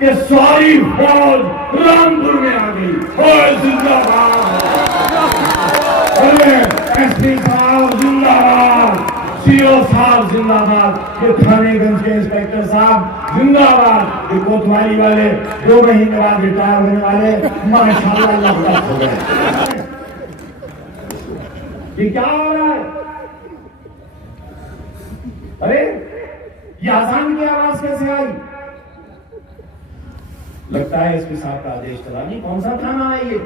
कि सारी फौज रामपुर में आ गई। जिंदाबाद, अरे एसपी साहब जिंदाबाद, सीओ साहब जिंदाबाद, ये थानेगंज के इंस्पेक्टर साहब जिंदाबाद, ये कोतवाली वाले 2 महीने बाद रिटायर होने वाले माशाल्लाह लफ्ज़ हो गए। ये क्या हो रहा है? अरे ये आजान की आवाज कैसे आई? लगता है एसपी साहब का आदेश चला। नहीं, कौन सा थाना है ये?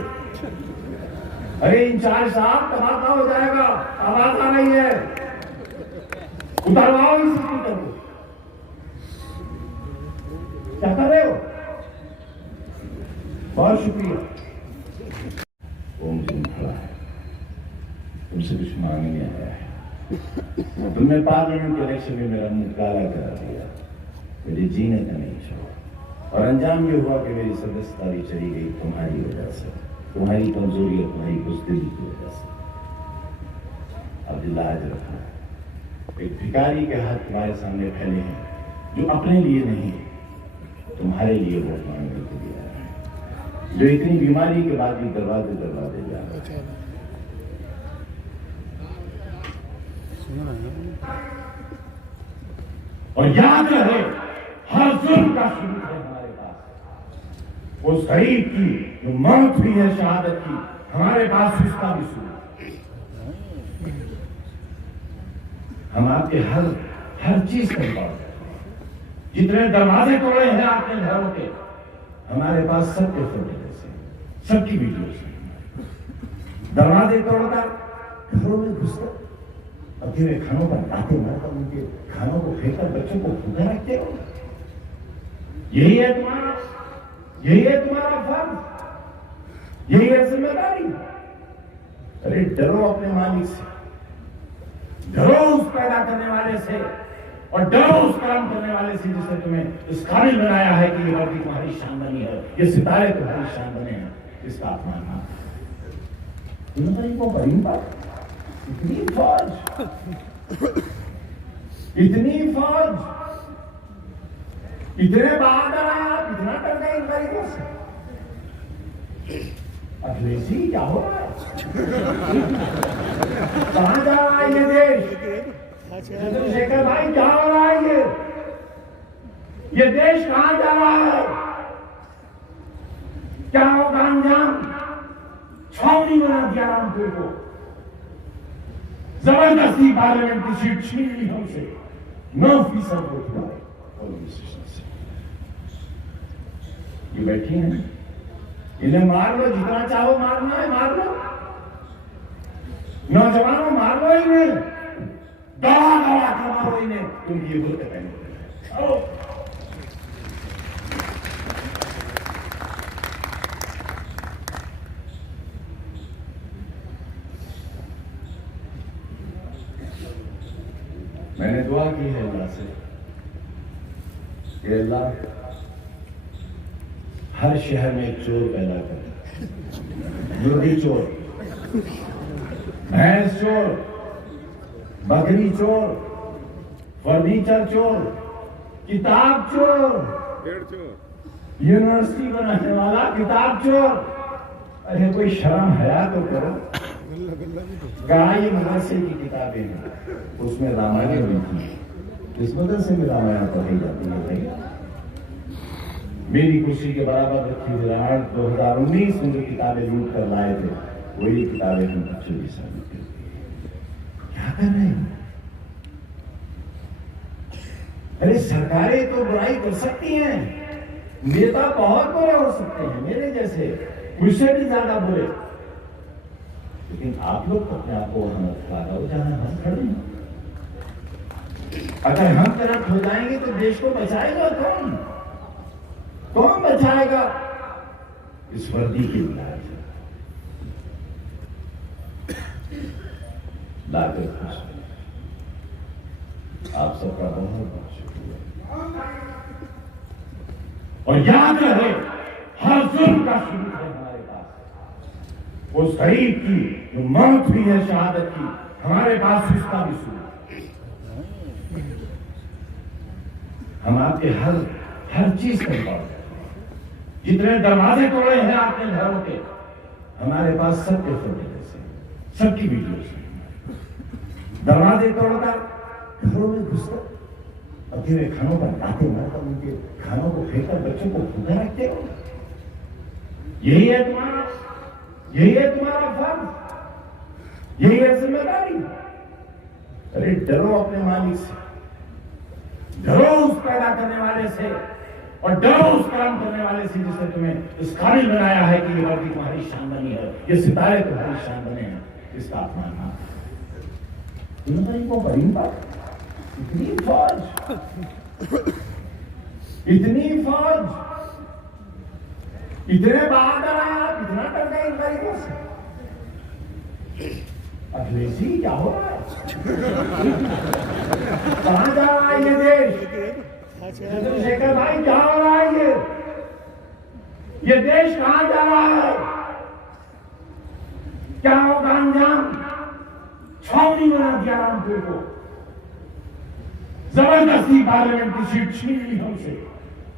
अरे इंचार्ज साहब तबादला हो जाएगा, आवाज आ रही है, उतरवाओ इस स्पीकर को। क्या कर रहे हो? बहुत शुक्रिया। वो मुझे खड़ा है, तुमसे कुछ मांगने आया है। तुमने पार्लियामेंट इलेक्शन में मेरा मुंह काला करा दिया, मुझे जीने का नहीं छोड़ा, और अंजाम ये हुआ कि मेरी सदस्यता भी चली गई तुम्हारी वजह से, तुम्हारी कमजोरी और तुम्हारी बुज़दिली की वजह से। अब इलाज रखा, एक भिखारी के हाथ तुम्हारे सामने फैले हैं, जो अपने लिए नहीं तुम्हारे लिए वोट मांगने के लिए आया है, जो इतनी बीमारी के बाद भी दरवाजे दरवाजे जा रहे हैं। और याद रहे, हर जुल्म का शुरू है हमारे पास। उस गरीब की जो मौत हुई है शहादत की, हमारे पास उसका भी शुरू। हम आपके हर चीज कर पाओगे। जितने दरवाजे तोड़े हैं आपने घरों के, हमारे पास सबके फोटोज हैं, सबकी वीडियोज हैं। दरवाजे तोड़कर घरों में घुसकर अकेले खानों पर लाते मारकर उनके खानों को फेंककर बच्चों को भूखा रखते हो। यही है तुम्हारा फर्ज, यही है जिम्मेदारी। अरे डरो अपने मालिक से, डरो उस पैदा करने वाले से, और डरो उस काम करने वाले से जिसने तुम्हें इस काबिल बनाया है कि ये वर्दी तुम्हारी शान बनी है, ये सितारे तुम्हारी शान बने हैं। इसका अपमान ना को बड़ी बात। इतनी फौज, इतने बहादुर आप, इतना कर गए इन गरीबों से। अखिलेशी क्या हो रहा है? कहां जा रहा है ये देश? चंद्रशेखर भाई क्या हो रहा है? ये देश कहां जा रहा है? क्या होगा अंजाम? छावनी बना दिया रामपुर को, जबरदस्ती पार्लियामेंट की सीट छीन ली हमसे, 9% वोट पाए। ये बैठी हैं, इन्हें मार लो, जितना चाहो मारना है मार लो। नौजवानों मार लो इन्हें, दवा दवा कर मारो इन्हें। तुम ये बोलते पहले मैंने दुआ की है अल्लाह से कि अल्लाह हर शहर में एक चोर पैदा करे। मुर्गी चोर, भैंस चोर, बकरी चोर, फर्नीचर चोर, किताब चोर, यूनिवर्सिटी बनाने वाला किताब चोर। अरे कोई शर्म हया तो करो। कहा ये मदरसे की किताबें हैं, उसमें रामायण हुई थी, इस मदरसे में रामायण पढ़ी जाती है भाई। मेरी कुर्सी के बराबर रखी हुई रामायण 2019 में जो किताबें लूट कर लाए थे, वही किताबें हम बच्चों की शादी करती। क्या कर रहे हैं? अरे सरकारें तो बुराई कर सकती हैं, नेता बहुत बुरे हो सकते हैं, मेरे जैसे, मुझसे भी ज्यादा बुरे, लेकिन आप लोग तो अपने आप को वहां खड़ा हो जहां हम खड़े हैं। अगर हम तरफ हो जाएंगे तो देश को बचाएगा कौन? कौन बचाएगा? इस वर्दी की इलाज लाकर खुश। आप सबका बहुत बहुत शुक्रिया। और याद रहे, हर जुल्म का शुरू है हमारे पास। उस गरीब की जो मौत हुई है शहादत की, हमारे पास उसका भी शुरू। हम आपके हर चीज कर पाओगे। जितने दरवाजे तोड़े हैं आपने घरों के, हमारे पास सबके फोटोज हैं, सबकी वीडियोज हैं। दरवाजे तोड़कर घरों में घुसकर अपने खानों पर लाते मारकर उनके खानों को फेंककर बच्चों को भूखा रखते हो। यही है तुम्हारा फर्ज, यही है जिम्मेदारी। अरे डरो अपने मालिक से, डरो उस पैदा करने वाले से, और डरो उस काम करने वाले से जिसने तुम्हें इस काबिल बनाया है कि ये वर्दी तुम्हारी शान बनी है, ये सितारे तुम्हारी शान बने हैं। इसका अपमान ना को बड़ी बात, इतनी फौज, इतने बहादुर आप, इतना कर गए इन गरीबों से। अखिलेश जी क्या हो रहा है? कहां जा रहा है ये देश? चंद्रशेखर भाई क्या हो रहा है? ये देश कहां जा रहा है? क्या होगा अंजाम? छावनी बना दिया रामपुर को, जबरदस्ती पार्लियामेंट की सीट छीन ली हमसे,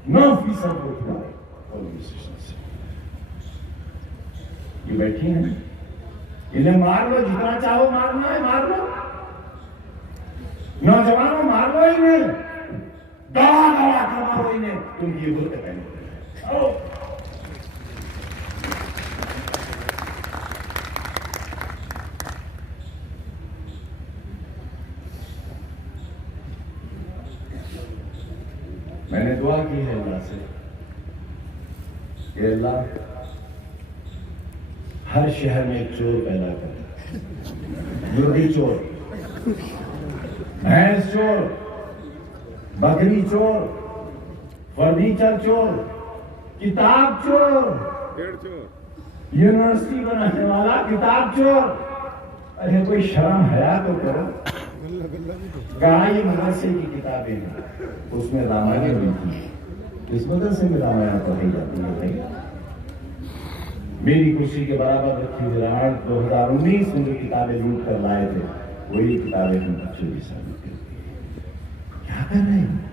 9% वोट हुआ से। ये बैठी हैं, इन्हें मार लो, जितना चाहो मारना है मार लो, नौजवानों मार लो इन्हें, दवा दवा कर मारो इन्हें। तुम ये बोलते पहले मैंने दुआ की है अल्लाह से कि अल्लाह हर शहर में एक चोर पैदा करे, मुर्गी चोर, भैंस चोर, बकरी चोर, फर्नीचर चोर, किताब चोर, यूनिवर्सिटी बनाने वाला किताब चोर। अरे कोई शर्म हया तो करो। कहा ये मदरसे की किताबें हैं, उसमें रामायण लिखी है, इस मदरसे में रामायण पढ़ी जाती है भाई। मेरी कुर्सी के बराबर रखी हुई रामायण 2019 में जो किताबें लूट कर लाए थे, वही किताबें हम बच्चों की साबित करती है। क्या कर रहे हैं?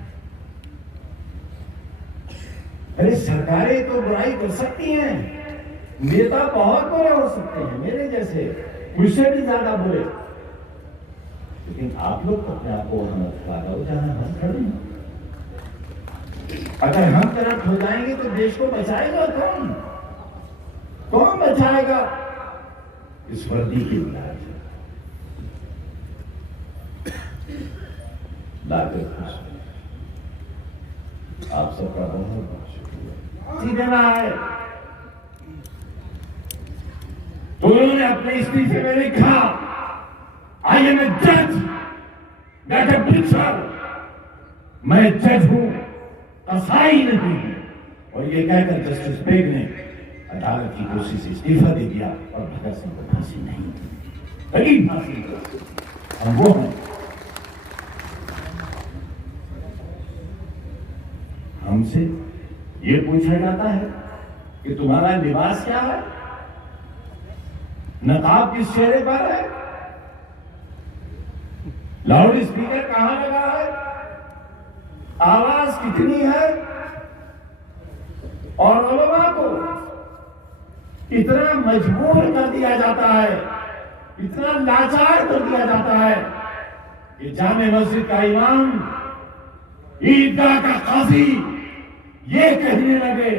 अरे सरकारें तो बुराई कर सकती हैं, नेता बहुत बुरे हो सकते हैं, मेरे जैसे, मुझसे भी ज्यादा बुरे, लेकिन आप लोग अपने आप को वहां हो जाना हम खड़े हैं। अगर हम करप्ट हो जाएंगे तो देश को बचाएगा कौन? कौन बचाएगा? इस वर्दी की इलाज लाकर खुश, आप सबका बहुत बहुत शुक्रिया। सीधे ना है तो उन्होंने अपने इस्तीफे में लिखा, आई एम ए जज नॉट ए प्रिंसर, मैं जज हूं, कसाई नहीं। और ये कहकर जस्टिस बेग ने अदालत की कुर्सी से इस्तीफा दे दिया और भगत सिंह को फांसी नहीं, करीब फांसी। हम वो हैं, हमसे ये पूछा जाता है कि तुम्हारा लिबास क्या है, नकाब किस चेहरे पर है, लाउड स्पीकर कहां लगा है, आवाज कितनी है, और उलमा को इतना मजबूर कर दिया जाता है, इतना लाचार कर दिया जाता है कि जामे मस्जिद का इमाम, ईदगाह का काजी ये कहने लगे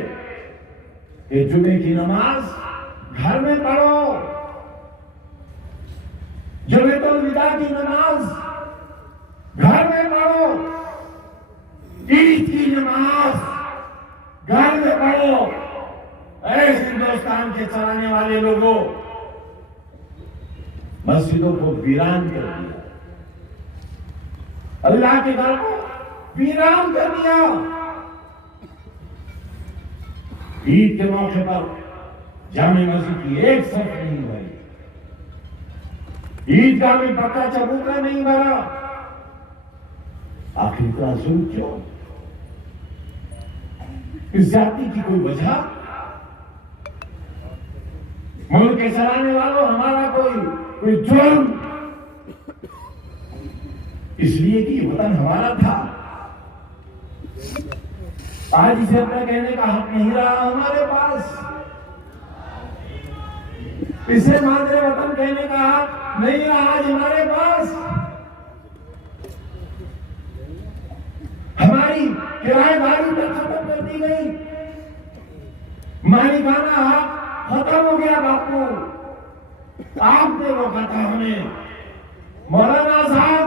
कि जुमे की नमाज घर में पढ़ो, जुमेतुल विदा की नमाज घर में पढ़ो, ईद की नमाज घर में पढ़ो। ऐसे हिंदुस्तान के चलाने वाले लोगों मस्जिदों को वीरान कर दिया, अल्लाह के घर को वीरान कर दिया। ईद के मौके पर जामे मस्जिद की एक सफ नहीं भरी, ईदगाह में पक्का चबूतरा नहीं भरा। आखिर इतना जुल्म क्यों? इस जाति की कोई वजह? मुल्क के चलाने वालों, हमारा कोई जुर्म? इसलिए कि वतन हमारा था। आज इसे अपना कहने का हक नहीं रहा हमारे पास। इसे मादरे वतन कहने का हक नहीं रहा आज हमारे पास। हमारी किराएदारी तक खत्म कर दी गई। मालिकाना हक खत्म हो गया। बापू आपने रोका था हमें, मौलाना साहब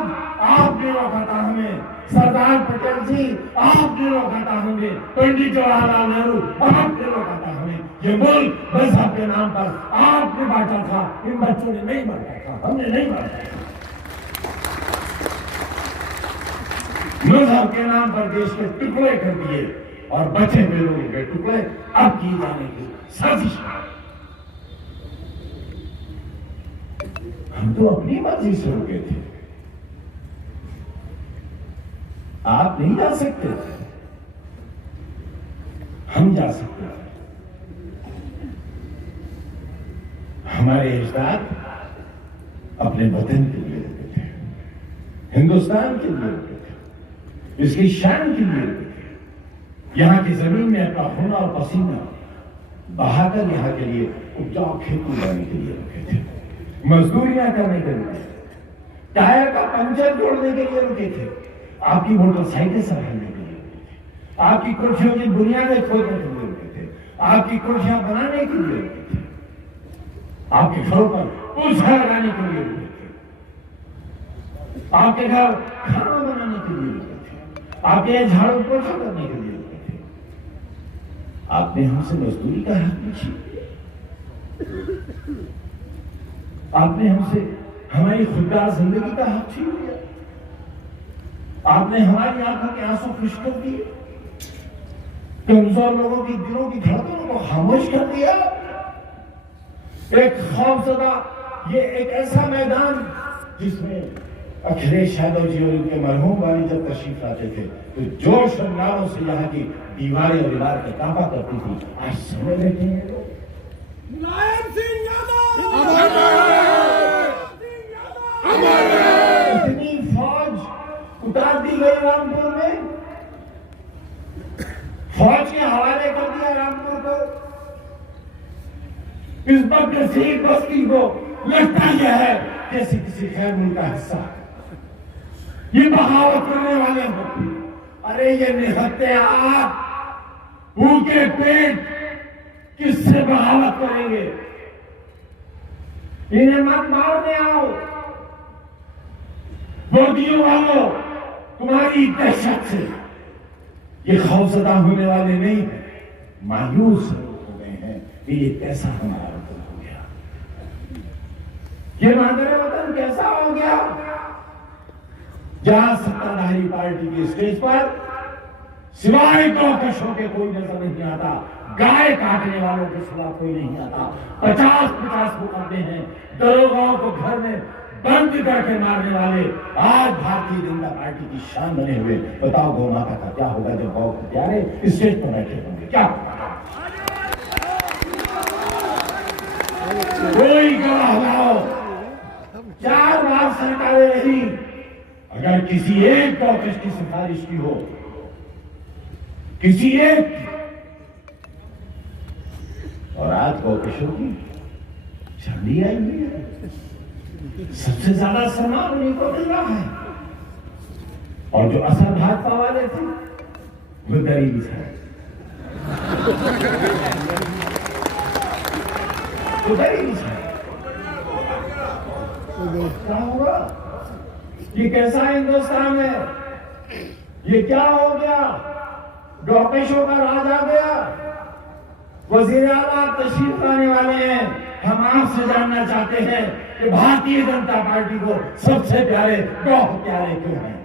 आपने रोका था हमें, सरदार पटेल जी आपने रोका था हमें, पंडित जवाहरलाल नेहरू आपने रोका था हमें। ये मुल्क मजहब के नाम पर आपने बांटा था, इन बच्चों ने नहीं बांटा था, हमने नहीं बांटा था। मजहब के नाम पर देश के टुकड़े कर दिए और बचे हुए लोगों के टुकड़े अब किए जाने की साजिश। हम तो अपनी मर्जी से रुके थे, आप नहीं जा सकते थे, हम जा सकते थे। हमारे अजदाद अपने वतन के लिए रुके थे, हिंदुस्तान के लिए रुके थे, इसकी शान के लिए रुके थे। यहाँ की जमीन में अपना खून और पसीना बहाकर यहाँ के लिए उपजाऊ खेती लगाने के लिए रुके थे, मजदूरियां करने के लिए, टायर का पंचर जोड़ने के लिए रुके थे, आपकी मोटरसाइकिल संभालने के लिए रुके थे, आपकी कुर्सियों की बुनियादें खोदने के लिए रुके थे, आपकी कुर्सियां बनाने के लिए रुके थे, आपके घरों पर पोछा लगाने के लिए रुके थे, आपके घर खाना बनाने के लिए रुके थे, आपके झाड़ू पोछा करने के लिए रुके थे। आपने हमसे मजदूरी का हक पूछी, आपने हमसे हमारी खुददार जिंदगी का हक छीन लिया, आपने हमारी आंखों के आंसू खुश कर दिए, कमजोर लोगों की दिलों की धड़कनों को खामोश कर दिया। एक खौफजदा, ये एक ऐसा मैदान जिसमें अखिलेश यादव जी और उनके मरहूम वाली जब तशरीफ लाते थे तो जोश और नारों से यहाँ की दीवारें और इमारतें कांपा करती थी। आज समझ लेते हैं लोग। मुलायम सिंह यादव इतनी फौज उतार दी गई रामपुर में, फौज के हवाले कर दिया रामपुर को। इस बदनसीब बस्ती को लगता यह है जैसे किसी खैर मुल्क का हिस्सा, ये बगावत करने वाले हो। अरे ये निहत्ते आप भूखे पेट किससे बगावत करेंगे? इन्हें मत मारने आओ। वर्दियों वालों, तुम्हारी दहशत से ये खौफजदा होने वाले नहीं है, मायूस हो गए हैं कि ये कैसा हमारा वतन हो गया, ये मादरे वतन कैसा हो गया। जहां सत्ताधारी पार्टी की स्टेज पर सिवाय कशों के कोई नजर नहीं आता, गाय काटने वालों के सिवा कोई नहीं आता। 50-50 मुकदमे हैं, दरोगाओं को घर में बंद करके मारने वाले आज भारतीय जनता पार्टी की शान बने हुए। बताओ गौ माता का क्या होगा जब गौ प्यारे स्टेज पर बैठे होंगे, क्या होगा? कोई गवाह लाओ। 4 बार सरकारें रही, अगर किसी एक कॉकस की सिफारिश की हो, किसी एक, और आज कॉकसों की शादी आई हुई है, सबसे ज्यादा सम्मान उन्हीं को मिल रहा है। और जो असल भाजपा वाले थे वो गरीबी थे, वो गरीबी थे। क्या होगा? ये कैसा हिंदुस्तान है? ये क्या हो गया? डॉकेशों का राज आ गया। वजीर आला तशरीफ लाने वाले हैं। हम आपसे जानना चाहते हैं कि भारतीय जनता पार्टी को सबसे प्यारे गौ प्यारे क्यों हैं?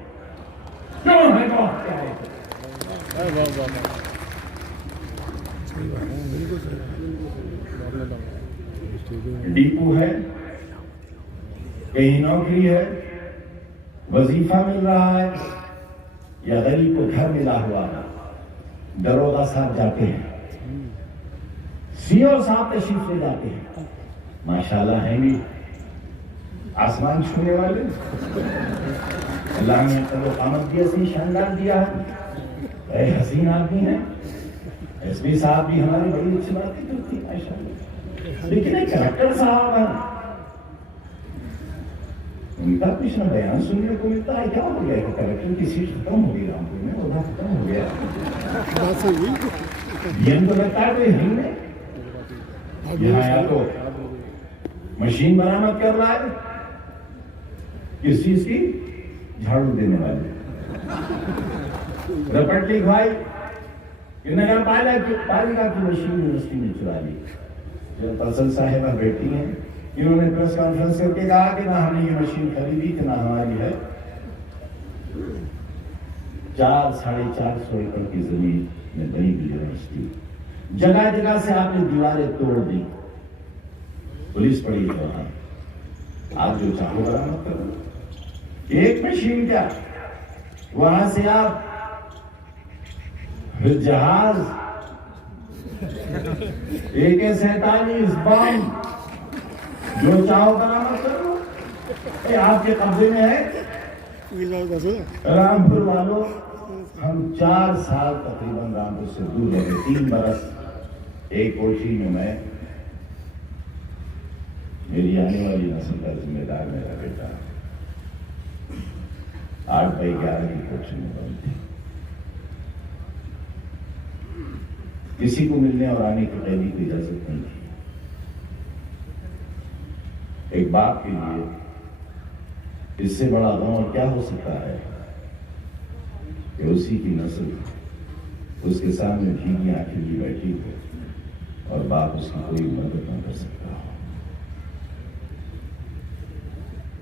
क्यों है गौ प्यारे? डीपू है, कहीं नौकरी है, वजीफा मिल रहा है, या गरीब को घर मिला हुआ है। दरोगा साहब जाते हैं, सीओ साहब तशरीफ ले जाते हैं, माशाल्लाह हैं भी आसमान छूने वाले। अल्लाह ने तो कामत भी ऐसी शानदार दिया है, हसीन आदमी है। एसपी साहब भी हमारी बड़ी अच्छी बातें करती माशाल्लाह, लेकिन एक कलेक्टर साहब है, उनका कुछ ना बयान सुनने को मिलता है। क्या हो गया है, कलेक्टर की सीट खत्म हो गई रामपुर में, उधर खत्म हो गया। डीएम को लगता है कोई है नहीं यहाँ, या तो मशीन बरामद कर रहा है, किस चीज की, झाड़ू देने वाली रपट लिखवाई कि नगर पालिका की मशीन यूनिवर्सिटी में चुरा ली। जब फसल साहिबा बैठी हैं, इन्होंने प्रेस कॉन्फ्रेंस करके कहा कि ना हमने ये मशीन खरीदी कि ना हमारी है। 400-450 एकड़ की जमीन में बनी हुई यूनिवर्सिटी, जगह जगह से आपने दीवारें तोड़ दी, पुलिस पड़ी है वहां, आप जो चाहो बरामद करो। एक मशीन क्या, वहां से आप जहाज, AK-47 बम, जो चाहो बरामद करो, ये आपके कब्जे में है। रामपुर वालों, हम 4 साल तकरीबन रामपुर से दूर रहे, 3 बरस एक कोठी में मैं, मेरी आने वाली नस्ल का जिम्मेदार मेरा बेटा 8x11 की कोठी में बंद थी। किसी को मिलने और आने की पहली कोई इजाजत नहीं थी। एक बाप के लिए इससे बड़ा गम और क्या हो सकता है कि उसी की नस्ल उसके सामने भीगी आंखें लिए बैठी हो और बाप उसकी कोई मदद न कर सकता हो।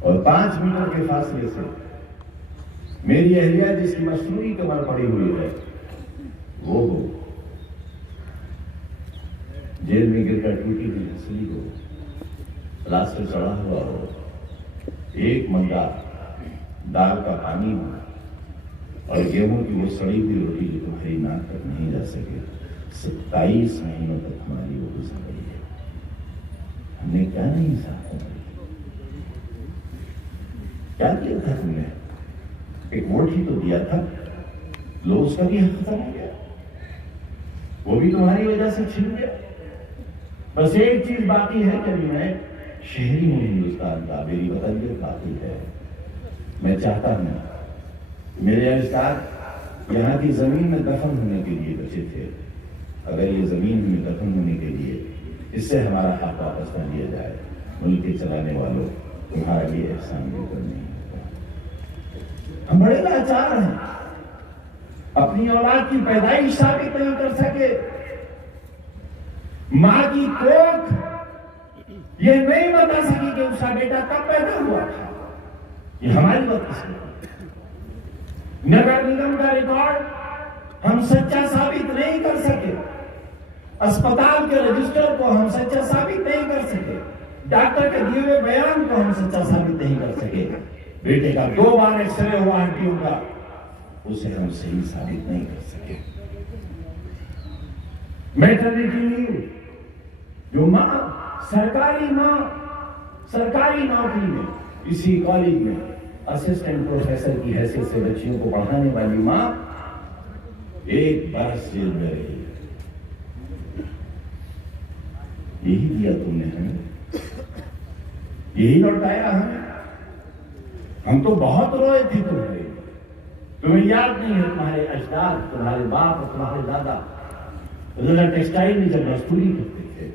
और 5 मीटर के फासले से मेरी अहलिया जिसकी मसनूई कमर पड़ी हुई है, वो हो जेल में गिरकर टूटी हुई हंसली हो, प्लास्टर चढ़ा हुआ हो, एक मंगा दाल का पानी हो और गेहूं की वो सड़ी हुई रोटी जो तुम्हारी नाक तक नहीं जा सके, 27 महीनों तक हमारी वो गुजर रही है। हमने क्या नहीं साथ में क्या किया था तुमने? एक वोट ही तो दिया था, लो उसका भी हक खत्म हो गया, वो भी तुम्हारी वजह से छिन गया। बस एक चीज बाकी है कि मैं शहरी हूं हिंदुस्तान का, मेरी वतनियत बाकी है। मैं चाहता हूं मेरे अजदाद यहाँ की जमीन में दफन होने के लिए बचे थे, अगर ये जमीन में दफन होने के लिए इससे हमारा हक वापस न लिया जाए। मुल्क के चलाने वालों, तुम्हारा ये एहसान बिल्कुल नहीं होगा। हम बड़े लाचार हैं, अपनी औलाद की पैदाइश साबित नहीं कर सके, मां की कोख ये नहीं बता सकी कि उसका बेटा कब पैदा हुआ था। ये हमारी बदकिस्मती है। नगर निगम का रिकॉर्ड हम सच्चा साबित नहीं कर सके, अस्पताल के रजिस्टर को हम सच्चा साबित नहीं कर सके, डॉक्टर के दिए हुए बयान को हम सच्चा साबित नहीं कर सके, बेटे का 2 बार एक्सरे हुआ हड्डियों का, उसे हम सही साबित नहीं कर सके। मैटरनिटी लीव जो मां सरकारी नौकरी में, इसी कॉलेज में असिस्टेंट प्रोफेसर की हैसियत से बच्चियों को पढ़ाने वाली मां 1 बरस जेल में रही। यही दिया तुमने हमें, यही लौटाया हमें। हम तो बहुत रोए थे तुम्हें याद नहीं है? तुम्हारे अजदाद, तुम्हारे बाप और तुम्हारे दादा जिला टेक्सटाइल में जब मजदूरी करते थे,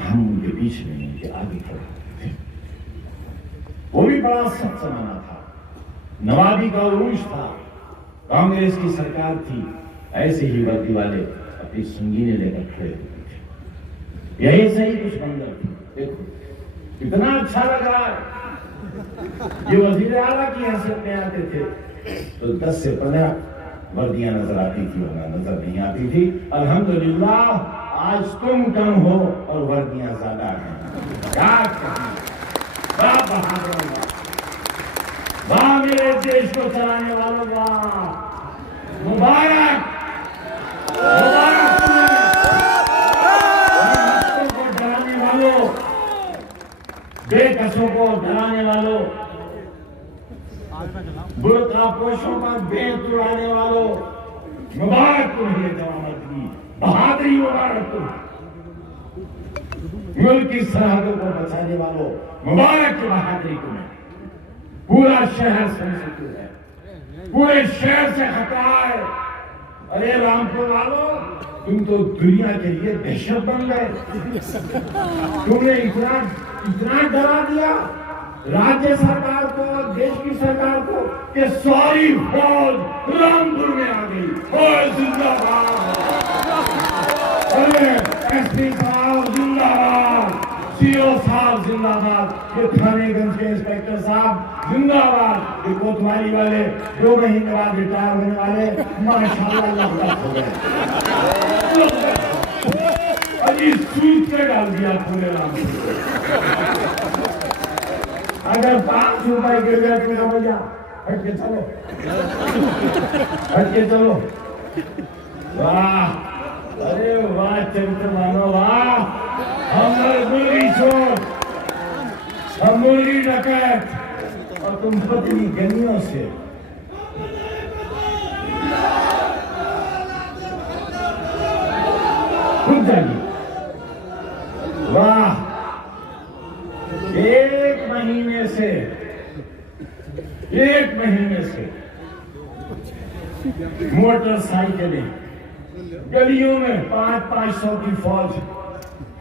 हम उनके पीछे नहीं, उनके आगे खड़े होते थे। वो भी बड़ा सख्त जमाना था, नवाबी का उरूज था, कांग्रेस की सरकार थी, ऐसे ही वर्दी वाले अपनी संगीने लेकर खड़े होते थे। यही सही कुछ मंजर थे। देखो कितना अच्छा लगा, ये वजीर आला की हैसियत में आते थे तो 10 से 15 वर्दियां नजर आती थी, वरना नजर नहीं आती थी। अल्हम्दुलिल्लाह आज तुम कम हो और वर्दियां ज्यादा हैं। वाह बहादुर, वाह मेरे देश को चलाने वालों, वाह मुबारक मुबारक को डराने वालों, बेकसों को डराने वालों, बुर्का पोशों पर बेत उड़ाने वालों, मुबारक तुम्हें ये जवानत की बहादुरी, मुबारक तुम्हें मुल्क की सरहदों को बचाने वालों, मुबारक की बहादुरी तुम्हें। पूरा शहर सेंसिटिव है, पूरे शहर से खतरा है। अरे रामपुर वालों, तुम तो दुनिया के लिए दहशत बन गए। तुमने इतना डरा दिया राज्य सरकार को, देश की सरकार को, कि सारी फौज रामपुर में आ गई। और जिंदाबाद, अरे एसपी साहब जिंदाबाद, सीओ साहब जिंदाबाद, ये थानेगंज के इंस्पेक्टर साहब जिंदाबाद, ये कोतवाली वाले 2 महीने बाद रिटायर होने वाले माशाल्लाह लबरत हो गए। अजी सूट से डाल दिया पूरे रामपुर। अगर 5 रुपए गिर गया तो भैया हट के चलो, हट के चलो। वाह, अरे वाह चरित्र मानो, वाह। हम मुर्गी चोर, हम मुर्गी डकैत, और तुम पत्नी गनियों से। खुद जाइए। वाह, 1 महीने से मोटरसाइकिलें गलियों में 500 की फौज।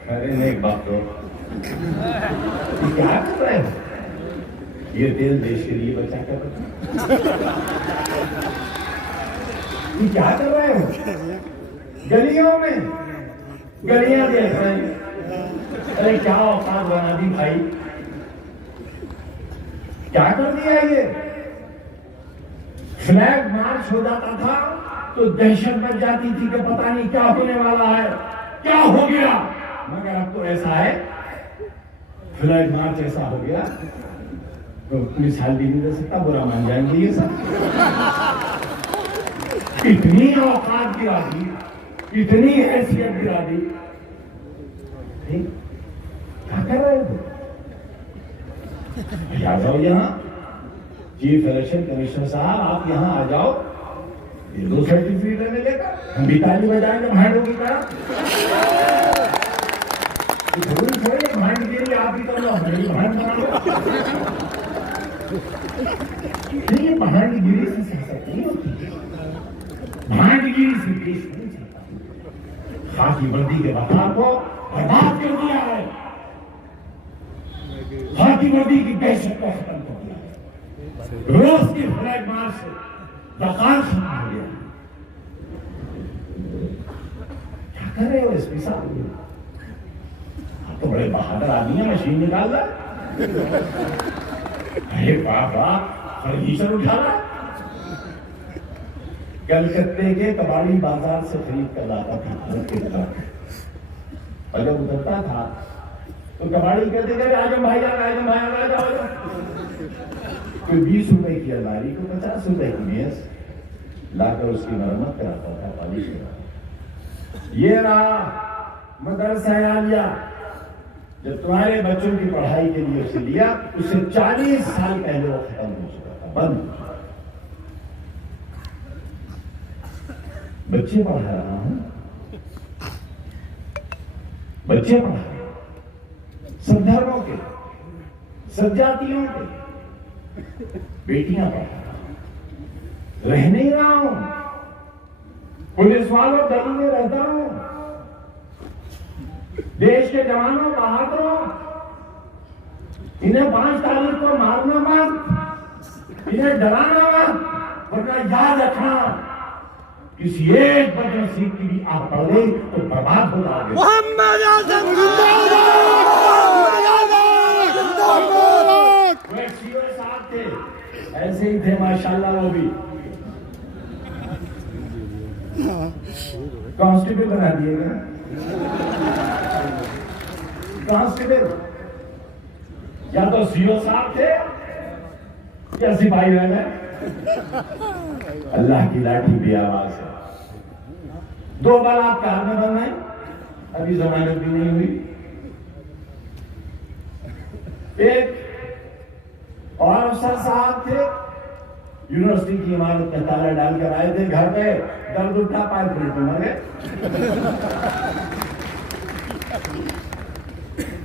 अरे नहीं बात तो क्या कर रहे हो? ये तेल देश के लिए बचा कर ये क्या कर रहे हो? गलियों में गलियां देख रहे हैं। अरे क्या औकात बना दी भाई, क्या कर दिया ये? फ्लैग मार्च हो जाता था तो दहशत मच जाती थी कि पता नहीं क्या होने वाला है, क्या हो गया। मगर अब तो ऐसा है, फ्लैग मार्च ऐसा हो गया तो मिसाल भी नहीं दे सकता, बुरा मान जाएंगे ये सब। इतनी औकात गिरा दी, इतनी हैसियत गिरा दी। क्या कर रहे हो? आ जाओ यहाँ, चीफ इलेक्शन कमिश्नर साहब आप यहाँ आ जाओ, ये 2 सर्टिफिकेट लेने लेकर हम भी ताली बजाएंगे भाइयों की तरह। जरूरी थोड़ी भांडगिरी आप ही कर लो, हमें भांड बना लो। ये भांडगिरी से सियासत नहीं होती, भांडगिरी से देश नहीं चलता। खाकी वर्दी के वफार को बर्बाद कर दिया है, खाकी वर्दी की दहशत को खत्म कर दिया है, रोज की फ्लैग मार्च से वकार खत्म हो गया। क्या कर रहे हो एसपी साहब? आप तो बड़े बहादुर आदमी है, मशीन निकाल रहा। अरे वाह वाह, फर्नीचर उठा रहा। कलकत्ते के कबाड़ी बाजार से खरीद कर लाता था और जब उतरता था तो कबाड़ी कहते थे आजम भाई आ जाओ। कोई 20 रुपए की अलमारी को 50 रुपए की मेज लाकर उसकी मरम्मत कराता था, पॉलिश कराता। ये रहा मदरसा आलिया, जब तुम्हारे बच्चों की पढ़ाई के लिए उसे लिया, उससे 40 साल पहले वो खत्म हो चुका था, बंद। बच्चे पढ़ा रहा हूं, बच्चे पढ़ा रहा हूं, सब धर्मों के, सब जातियों के बेटियां पढ़ा रहा हूं, रह नहीं रहा हूं। पुलिस वालों दिल्ली में रहता हूं, देश के जवानों बहादुरों, इन्हें 5 तारीख को मारना मत, इन्हें डराना मत, वरना याद रखना किसी एक बदनसीब की भी आप पढ़ गई तो बर्बाद हो जाओगे। मोहम्मद आजम जिंदाबाद, वो एक सीओ साहब थे, ऐसे ही थे माशाल्लाह, वो भी कांस्टेबल बना दिए गए। कांस्टेबल या तो सीओ साहब थे या सिपाही रह गए। अल्लाह की लाठी भी आवाज है। 2 बार आप कार में बन गए, अभी जमानत भी नहीं हुई। एक और अफसर साहब थे, यूनिवर्सिटी की इमारत का ताला डालकर आए थे घर पे, दर्द उठा, पाए फिर तो मर गए।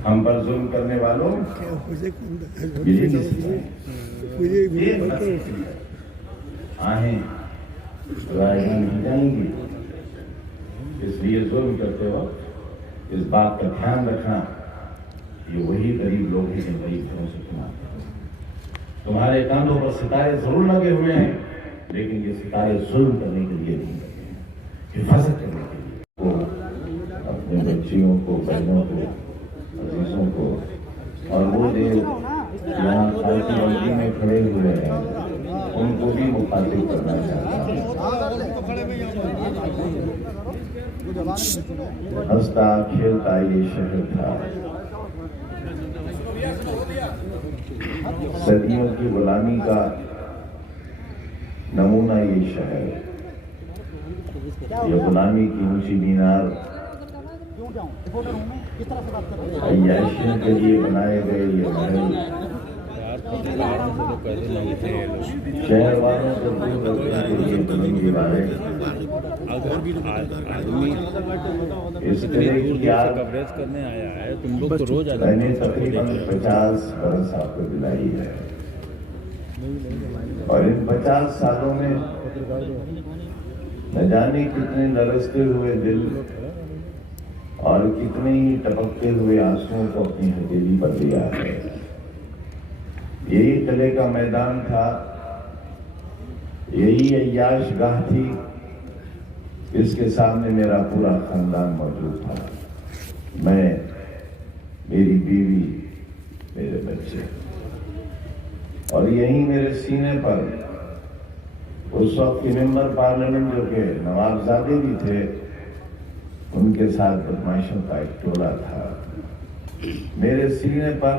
हम पर जुल्म करने वालों यही आहें रायगंज हो जाएंगी। इसलिए जुल्म करते वक्त इस बात का ध्यान रखना, ये वही गरीब लोग हैं जिन गरीब घरों से कमाते हैं। तुम्हारे कांधों पर सितारे जरूर लगे हुए हैं, लेकिन ये सितारे जुल्म करने के लिए नहीं लगे हैं, हिफाजत करने के लिए। वो अपने बच्चियों को, बहनों को, अजीजों को, और वो देव यहाँ खालसी मंडी में खड़े हुए हैं, उनको भी मुखातिब करना चाहता हूँ। हंसता खेलता ये शहर था, सदियों की गुलामी का नमूना ये शहर। ये गुलामी की ऊंची मीनार अय्याशियों के लिए बनाए गए ये महल शहर वालों को दूर रखने के लिए बुलंद दीवारें। इस तरह की कवरेज करने आया है, तुम लोग तो रोज मैंने तकरीबन 50 बरस आपको दिलाई है, और इन 50 सालों में न जाने कितने लरसते हुए दिल और कितने ही टपकते हुए आंसुओं को अपनी हथेली पर दिया है। यही किले का मैदान था, यही अय्याश गाह थी, इसके सामने मेरा पूरा खानदान मौजूद था। मैं, मेरी बीवी, मेरे बच्चे, और यही मेरे सीने पर उस वक्त के मेंबर पार्लियामेंट जो के नवाबजादे भी थे, उनके साथ बदमाशों का एक टोला था। मेरे सीने पर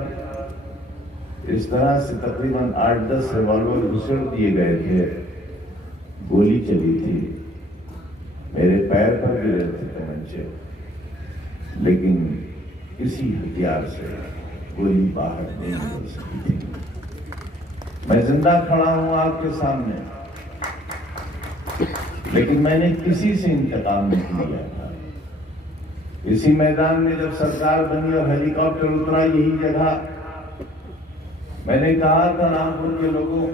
इस तरह से तकरीबन 8-10 रिवॉल्वर घुसेड़ दिए गए थे, गोली चली थी, मेरे पैर पर गिरे थे तमंचे, लेकिन किसी हथियार से गोली बाहर नहीं निकल सकी थी। मैं जिंदा खड़ा हूं आपके सामने, लेकिन मैंने किसी से इंतकाम नहीं लिया था। इसी मैदान में जब सरकार बनी और हेलीकॉप्टर उतरा, यही जगह मैंने कहा था, नागपुर के लोगों,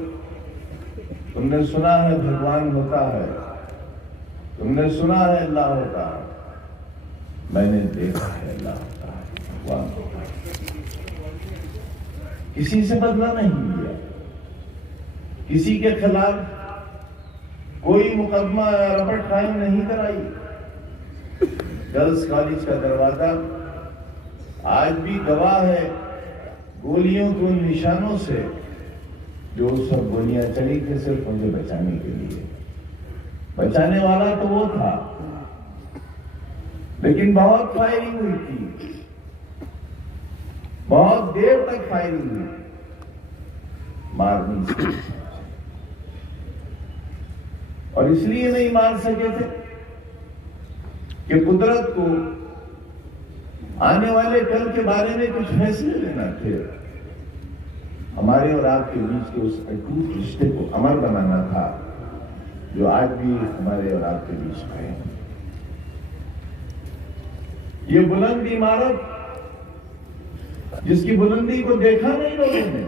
तुमने सुना है भगवान होता है, तुमने सुना है अल्लाह होता है, मैंने देखा है अल्लाह होता है, भगवान होता है। किसी से बदला नहीं लिया, किसी के खिलाफ कोई मुकदमा या रपट कायम नहीं कराई। गर्ल्स कॉलेज का दरवाजा आज भी गवाह है गोलियों के उन निशानों से, जो सब गोलियां चली थी सिर्फ मुझे बचाने के लिए। बचाने वाला तो वो था, लेकिन बहुत फायरिंग हुई थी, बहुत देर तक फायरिंग हुई, मार नहीं सके, और इसलिए नहीं मार सके थे कि कुदरत को आने वाले कल के बारे में कुछ फैसले लेना थे। हमारे और आपके बीच के उस अटूट रिश्ते को अमर बनाना था, जो आज भी हमारे और आपके बीच में है। ये बुलंद इमारत, जिसकी बुलंदी को देखा नहीं लोगों ने,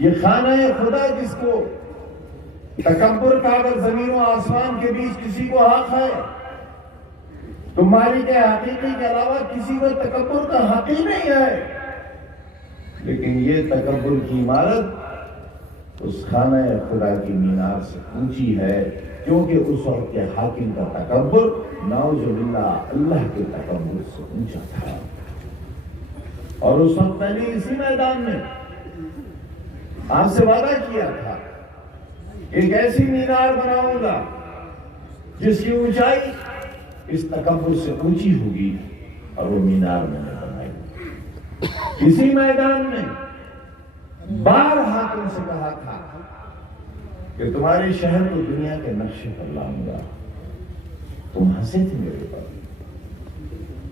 ये खाना है खुदा जिसको तकब्बुर का अगर जमीन और आसमान के बीच किसी को हक है, तो मालिक हकीकी के अलावा किसी को तकब्बुर का हक ही नहीं है। लेकिन ये तकब्बुर की इमारत उस खाना खुदा की मीनार से ऊंची है, क्योंकि उस वक्त के हाकिम का तकब्बुर नाउजुबिल्लाह अल्लाह के तकब्बुर से ऊंचा था। और उस वक्त मैंने इसी मैदान में आपसे वादा किया था, एक ऐसी मीनार बनाऊंगा जिसकी ऊंचाई इस तकब्बुर से ऊंची होगी, और वो मीनार मैंने बनाई। इसी मैदान में बार हाकिम से कहा था कि तुम्हारे शहर को दुनिया के नक्शे पर लाऊंगा। तुम हंसे थे मेरे पर,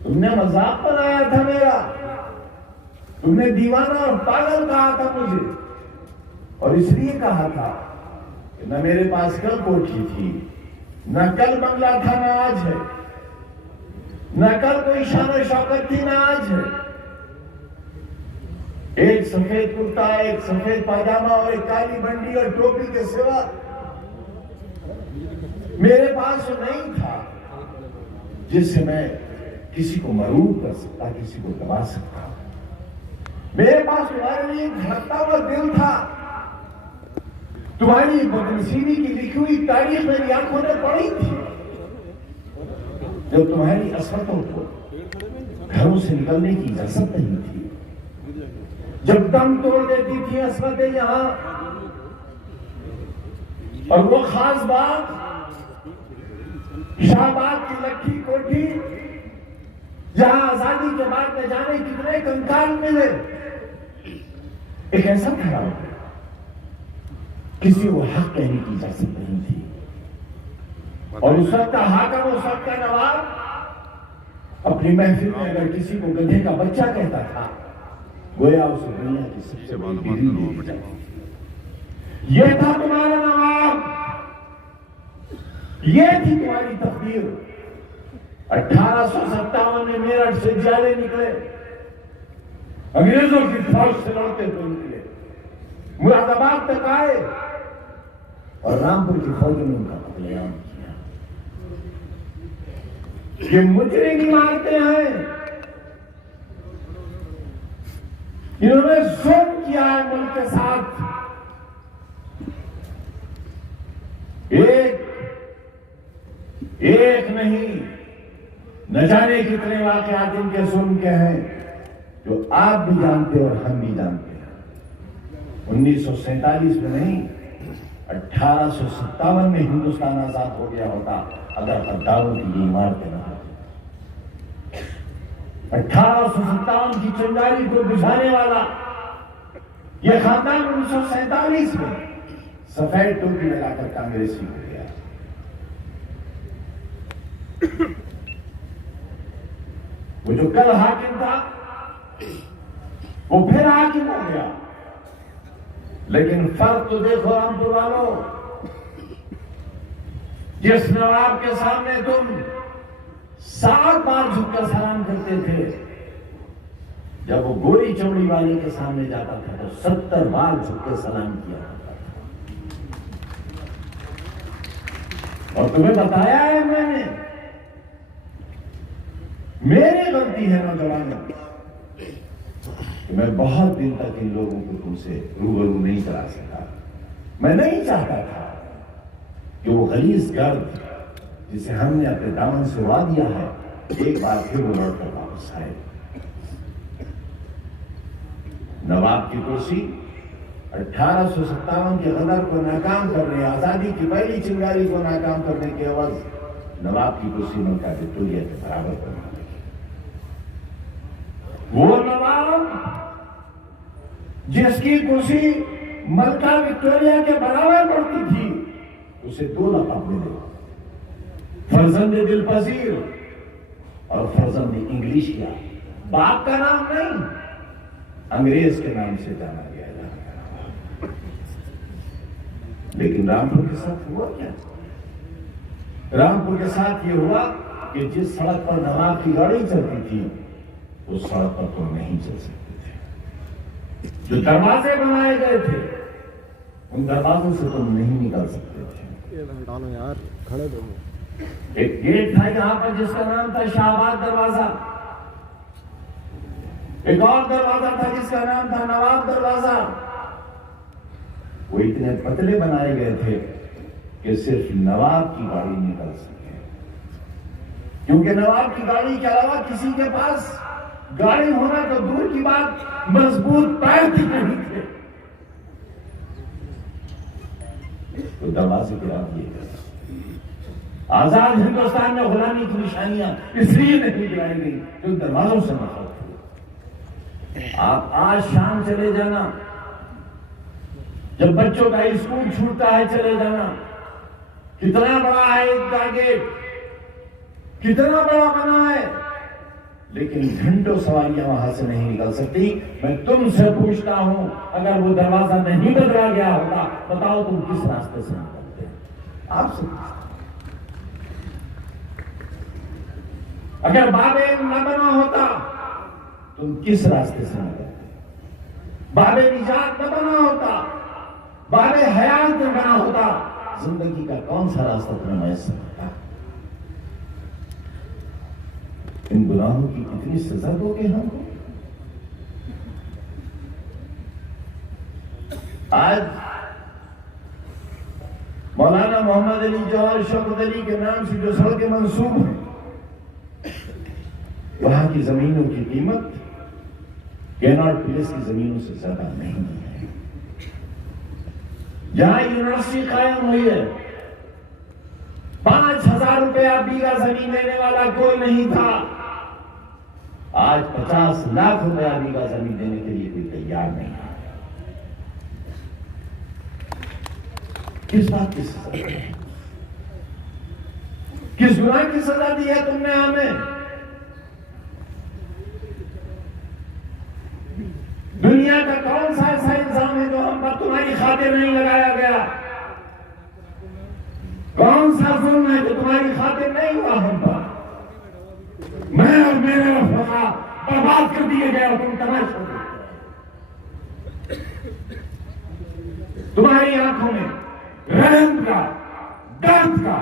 तुमने मजाक बनाया था मेरा, तुमने दीवाना और पागल कहा था मुझे, और इसलिए कहा था कि न मेरे पास कल कोठी थी, न कल बंगला था, न आज है, न कल कोई शान और शौकत थी, न आज है। एक सफेद कुर्ता, एक सफेद पायजामा और एक काली बंडी और टोपी के सिवा मेरे पास नहीं था जिससे मैं किसी को मरूब कर सकता, किसी को दबा सकता। मेरे पास तुम्हारे लिए धड़कता हुआ दिल था। तुम्हारी बदनसीबी की लिखी हुई तारीख मेरी आंखों ने पढ़ी थी। जब तुम्हारी असमतों को घरों से निकलने की इजाजत नहीं थी, जब दम तोड़ देती थी असमतें यहां, और वो खास बात शाहबाद की लक्की कोठी जहां आजादी के बाद न जाने कितने कंकाल मिले, एक ऐसा खड़ा हो गया, किसी को हक कहने की इजाजत नहीं थी। और उस वक्त का हाकम, उस वक्त का नवाब अपनी महफिल में अगर किसी को गधे का बच्चा कहता था, गोया उसे दुनिया की सबसे बड़ी गिरी दी जाती। यह था तुम्हारा नवाब, यह थी तुम्हारी तकदीर। 1857 में मेरठ से जाले निकले, अंग्रेजों की फौज से लड़ते हुए निकले, मुरादाबाद तक आए और रामपुर की फौज ने उनका कत्लेआम किया। ये मुजरिम मारते हैं, इन्होंने जुल्म किया है मुल्क के साथ। एक नहीं, न जाने कितने वाकयात इनके जुल्म के हैं जो आप भी जानते और हम भी जानते हैं। 1947 में नहीं, 1857 में हिंदुस्तान आजाद हो गया होता अगर गद्दारों की इमारतें न होती। 1857 की चिंगारी को बुझाने वाला यह खानदान 1947 में सफेद टोपी लगाकर कांग्रेसी हो गया। वो जो कल हाकिम था वो फिर हाकिम हो गया। लेकिन फर्क तो देखो रामपुर वालों, जिस नवाब के सामने तुम 7 बार झुककर सलाम करते थे, जब वो गोरी चमड़ी वाले के सामने जाता था तो 70 बार झुककर सलाम किया करता था। और तुम्हें बताया है मैंने, मेरी गलती है नौजवानों कि मैं बहुत दिन तक इन लोगों को तुमसे रूबरू नहीं करा सका। मैं नहीं चाहता था कि वो गलीज गर्द जिसे हमने अपने दामन से उड़ा दिया है एक बार फिर वो लौटकर वापस आए। नवाब की कुर्सी 1857 के गदर को नाकाम करने, आजादी की पहली चिंगारी को नाकाम करने के एवज नवाब की कुर्सी मलका विक्टोरिया के बराबर करना। वो नवाब जिसकी कुर्सी मलका विक्टोरिया के बराबर पड़ती थी, उसे 2 लक़ब मिले, फर्जंद दिल पजीर और फर्जंद इंग्लिश किया। बाप का नाम नहीं, अंग्रेज के नाम से जाना गया। लेकिन रामपुर के साथ हुआ क्या? रामपुर के साथ ये हुआ कि जिस सड़क पर नवाब की गाड़ी चलती थी उस सड़क पर तुम नहीं चल सकते थे। जो दरवाजे बनाए गए थे उन दरवाजों से तुम नहीं निकल सकते थे। यार खड़े दो। एक गेट था यहां पर जिसका नाम था शाहबाद दरवाजा, एक और दरवाजा था जिसका नाम था नवाब दरवाजा। वो इतने पतले बनाए गए थे कि सिर्फ नवाब की गाड़ी निकल सके, क्योंकि नवाब की गाड़ी के अलावा किसी के पास गाड़ी होना तो दूर की बात, मजबूत पैर भी नहीं थे। तो दरवाजे गिरा दिए गए। आजाद हिंदुस्तान में गुलामी की निशानियां इसलिए नहीं गिराई गई जो दरवाजों से नफरत थी। आप आज शाम चले जाना, जब बच्चों का स्कूल छूटता है चले जाना, कितना बड़ा है इनका गेट, कितना बड़ा बना है। लेकिन घंटों सवारियां वहां से नहीं निकल सकती। मैं तुमसे पूछता हूं, अगर वो दरवाजा नहीं बदला गया होता, बताओ तुम किस रास्ते से निकलते? आपसे अगर बाबे न बना होता, तुम किस रास्ते से निकलते? बाबे निजात न बना होता, बाबे हयात न बना होता, जिंदगी का कौन सा रास्ता तुम्हें मैसर होता? इन गुनाहों की कितनी सजा दोगे हमको? आज मौलाना मोहम्मद अली जौहर शौकत अली के नाम से जो सड़कें मंसूब हैं, वहां की जमीनों की कीमत कैनॉट प्लेस की जमीनों से ज्यादा नहीं है। जहां यूनिवर्सिटी कायम हुई है, 5,000 रुपया बीघा जमीन लेने वाला कोई नहीं था। आज 50 लाख रुपया बीघा जमीन देने के लिए कोई तैयार नहीं है। किस बात की सजा? किस गुनाह की सजा दी है तुमने हमें? दुनिया का कौन सा ऐसा इल्जाम है जो हम पर तुम्हारी खातिर नहीं लगाया गया? कौन सा जुल्म है जो तुम्हारी खातिर नहीं हुआ हम पर? मैं और मेरे रफका बर्बाद कर दिए गए और तुम तमाशा देखते हो। तुम्हारी आंखों में रहम का, दर्द का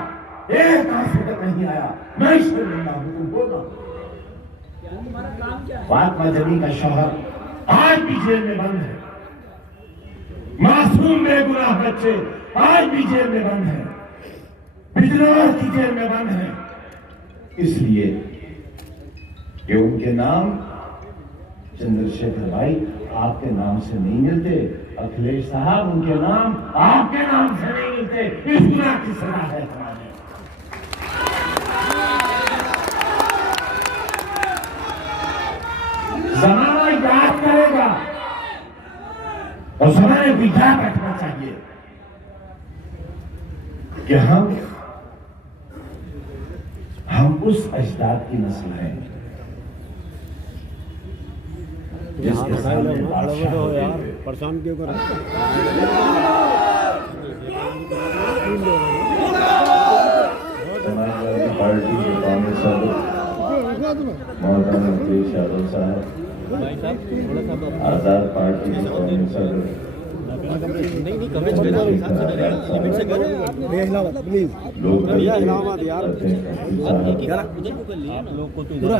एक आंसू तक नहीं आया। मैं शर्मिंदा हूं, तुम बोलो। फातिमा जमी का शौहर आज भी जेल में बंद है। मासूम बेगुनाह बच्चे आज भी जेल में बंद हैं, बिजनौर की जेल में बंद हैं, इसलिए कि उनके नाम चंद्रशेखर भाई आपके नाम से नहीं मिलते। अखिलेश साहब, उनके नाम आपके नाम से नहीं मिलते। इस गुनाह की सजा है हमारे। जमाना याद करेगा और जमाने को याद रखना चाहिए कि हम उस अजदाद की नस्ल हैं जिसके सामने बादशाह होते यार हुए परेशान क्यों कर समाजवादी पार्टी के कांग्रेस सदस्य मोहतरम अखिलेश यादव साहब, आजाद पार्टी के कांग्रेस सदस्य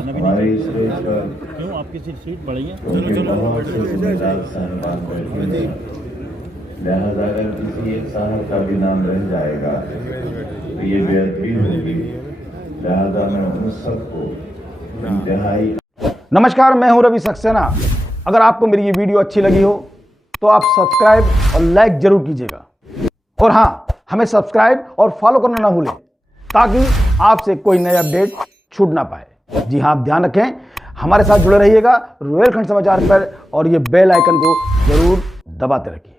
हमारे इस स्टेज पर क्यों आपकी सीट बढ़ी है? बहुत से जिम्मेदार साहबान बैठे हैं। लिहाजा अगर किसी एक साहब का भी नाम रह जाएगा तो ये बेअदबी होगी। लिहाजा मैं उन सबको इंतहाई। नमस्कार, मैं हूं रवि सक्सेना। अगर आपको मेरी ये वीडियो अच्छी लगी हो तो आप सब्सक्राइब और लाइक जरूर कीजिएगा। और हाँ, हमें सब्सक्राइब और फॉलो करना ना भूलें ताकि आपसे कोई नई अपडेट छूट ना पाए। जी हाँ, आप ध्यान रखें, हमारे साथ जुड़े रहिएगा रुहेलखंड समाचार पर और ये बेल आइकन को जरूर दबाते रखिए।